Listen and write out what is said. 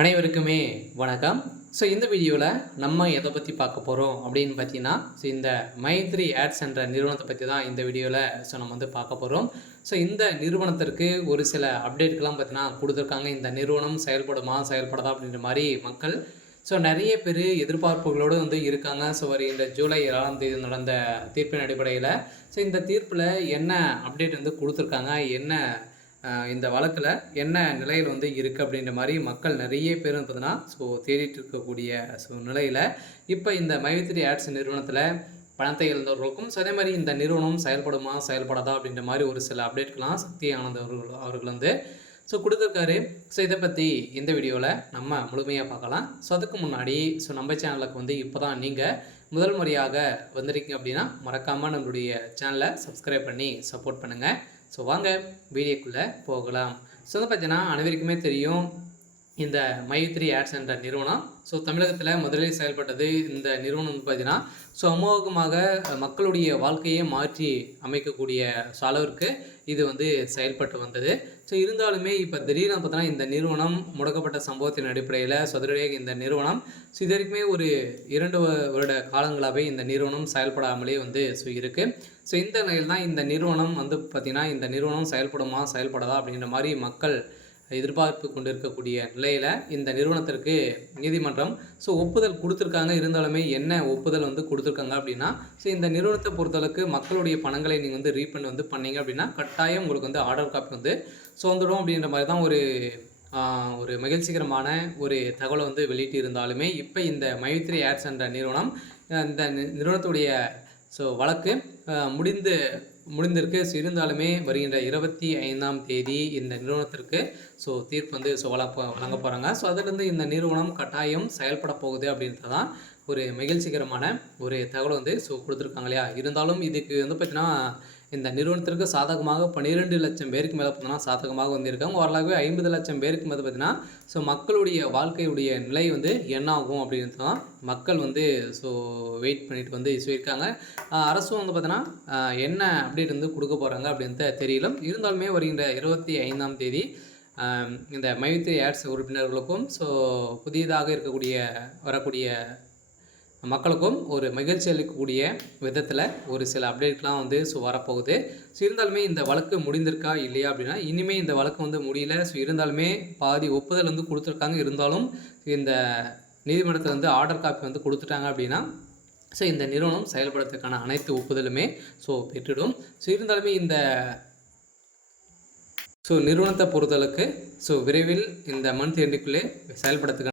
அனைவருக்குமே வணக்கம். இந்த வீடியோவில் நம்ம எதை பற்றி பார்க்க போகிறோம் அப்படின்னு பார்த்தீங்கன்னா, இந்த மைத்ரி ஆட்ஸ் என்ற நிறுவனத்தை பற்றி தான் இந்த வீடியோவில் நம்ம வந்து பார்க்க போகிறோம். இந்த நிறுவனத்திற்கு ஒரு சில அப்டேட்கள்லாம் பார்த்தீங்கன்னா கொடுத்துருக்காங்க. இந்த நிறுவனம் செயல்படுமா செயல்படாதா அப்படின்ற மாதிரி மக்கள் நிறைய பேர் எதிர்பார்ப்புகளோடு வந்து இருக்காங்க. வருகின்ற ஜூலை 7ஆம் தேதி நடந்த தீர்ப்பின் அடிப்படையில் இந்த தீர்ப்பில் என்ன அப்டேட் வந்து கொடுத்துருக்காங்க, என்ன இந்த வழக்கில் என்ன நிலையில் வந்து இருக்குது அப்படின்ற மாதிரி மக்கள் நிறைய பேர் பார்த்தீங்கன்னா தேடிட்டு இருக்கக்கூடிய நிலையில் இப்போ இந்த மைத்ரி ஆட்ஸ் நிறுவனத்தில் பணத்தை இழந்தவர்களுக்கும் அதே மாதிரி இந்த நிறுவனம் செயல்படுமா செயல்படாதா அப்படின்ற மாதிரி ஒரு சில அப்டேட்கள்லாம் சக்தி ஆனந்த் அவர்கள் வந்து கொடுத்துருக்காரு. இதை பற்றி இந்த வீடியோவில் நம்ம முழுமையாக பார்க்கலாம். அதுக்கு முன்னாடி நம்ம சேனலுக்கு வந்து இப்போ தான் நீங்கள் முதல் முறையாக வந்திருக்கீங்க அப்படின்னா மறக்காமல் நம்மளுடைய சேனலை சப்ஸ்கிரைப் பண்ணி சப்போர்ட் பண்ணுங்கள். வாங்க வீடியோக்குள்ளே போகலாம். வந்து பார்த்தீங்கன்னா அனைவருக்குமே தெரியும், இந்த மைத்ரி ஆட்ஸ் என்ற நிறுவனம் தமிழகத்தில் முதலில் செயல்பட்டது. இந்த நிறுவனம் வந்து பார்த்தீங்கன்னா அமோகமாக மக்களுடைய வாழ்க்கையை மாற்றி அமைக்கக்கூடிய அளவிற்கு இது வந்து செயல்பட்டு வந்தது. இருந்தாலுமே இப்போ திடீர்னு பார்த்தோன்னா இந்த நிறுவனம் முடக்கப்பட்ட சம்பவத்தின் அடிப்படையில் சதுரடியாக இந்த நிறுவனம் இது வரைக்குமே ஒரு 2 வருட காலங்களாகவே இந்த நிறுவனம் செயல்படாமலே வந்து இருக்குது. இந்த நிலையில் தான் இந்த நிறுவனம் வந்து பார்த்திங்கன்னா இந்த நிறுவனம் செயல்படுமா செயல்படாதா அப்படின்ற மாதிரி மக்கள் எதிர்பார்ப்பு கொண்டு இருக்கக்கூடிய நிலையில் இந்த நிறுவனத்திற்கு நீதிமன்றம் ஒப்புதல் கொடுத்துருக்காங்க. இருந்தாலுமே என்ன ஒப்புதல் வந்து கொடுத்துருக்காங்க அப்படின்னா, இந்த நிறுவனத்தை பொறுத்தளவுக்கு மக்களுடைய பணங்களை நீங்கள் வந்து ரீஃபண்ட் வந்து பண்ணீங்க அப்படின்னா கட்டாயம் உங்களுக்கு வந்து ஆர்டர் காப்பி வந்து வந்துடும் அப்படின்ற மாதிரி தான் ஒரு மகிழ்ச்சிகரமான ஒரு தகவலை வந்து வெளியிட்டு இருந்தாலுமே இப்போ இந்த மைத்ரி ஆட்ஸ் என்ற நிறுவனம் இந்த நிறுவனத்துடைய வழக்கு முடிந்திருக்கு. இருந்தாலுமே வருகின்ற 25ஆம் தேதி இந்த நிறுவனத்திற்கு தீர்ப்பு வந்து வழங்க போகிறாங்க. அதிலிருந்து இந்த நிறுவனம் கட்டாயம் செயல்பட போகுது அப்படின்றது தான் ஒரு மகிழ்ச்சிகரமான ஒரு தகவல் வந்து கொடுத்துருக்காங்க இல்லையா. இருந்தாலும் இதுக்கு வந்து பார்த்திங்கன்னா இந்த நிறுவனத்திற்கு சாதகமாக 12 லட்சம் பேருக்கு மேலே பார்த்தீங்கன்னா சாதகமாக வந்திருக்காங்க. ஓரளவு 50 லட்சம் பேருக்கு மேலே பார்த்திங்கன்னா மக்களுடைய வாழ்க்கையுடைய நிலை வந்து என்ன ஆகும் அப்படின்றது தான் மக்கள் வந்து வெயிட் பண்ணிட்டு வந்து சொல்லியிருக்காங்க. அரசும் வந்து பார்த்தீங்கன்னா என்ன அப்டேட் வந்து கொடுக்க போகிறாங்க அப்படின்றது தெரியல. இருந்தாலுமே வருகின்ற 25ஆம் தேதி இந்த மைத்ரி ஆட்ஸ் உறுப்பினர்களுக்கும் புதியதாக வரக்கூடிய மக்களுக்கும் ஒரு மகிழ்ச்சி அளிக்கக்கூடிய விதத்தில் ஒரு சில அப்டேட்லாம் வந்து வரப்போகுது. இருந்தாலுமே இந்த வழக்கு முடிந்திருக்கா இல்லையா அப்படின்னா, இனிமேல் இந்த வழக்கு வந்து முடியல. இருந்தாலுமே பாதி ஒப்புதல் வந்து கொடுத்துருக்காங்க. இருந்தாலும் இந்த நீதிமன்றத்தில் வந்து ஆர்டர் காப்பி வந்து கொடுத்துட்டாங்க அப்படின்னா இந்த நிறுவனம் செயல்படுறதுக்கான அனைத்து ஒப்புதலுமே பெற்றுடும். இருந்தாலுமே இந்த நிறுவனத்தை பொறுத்தளவுக்கு விரைவில் இந்த மந்த் எண்டுக்குள்ளே செயல்படுறதுக்கான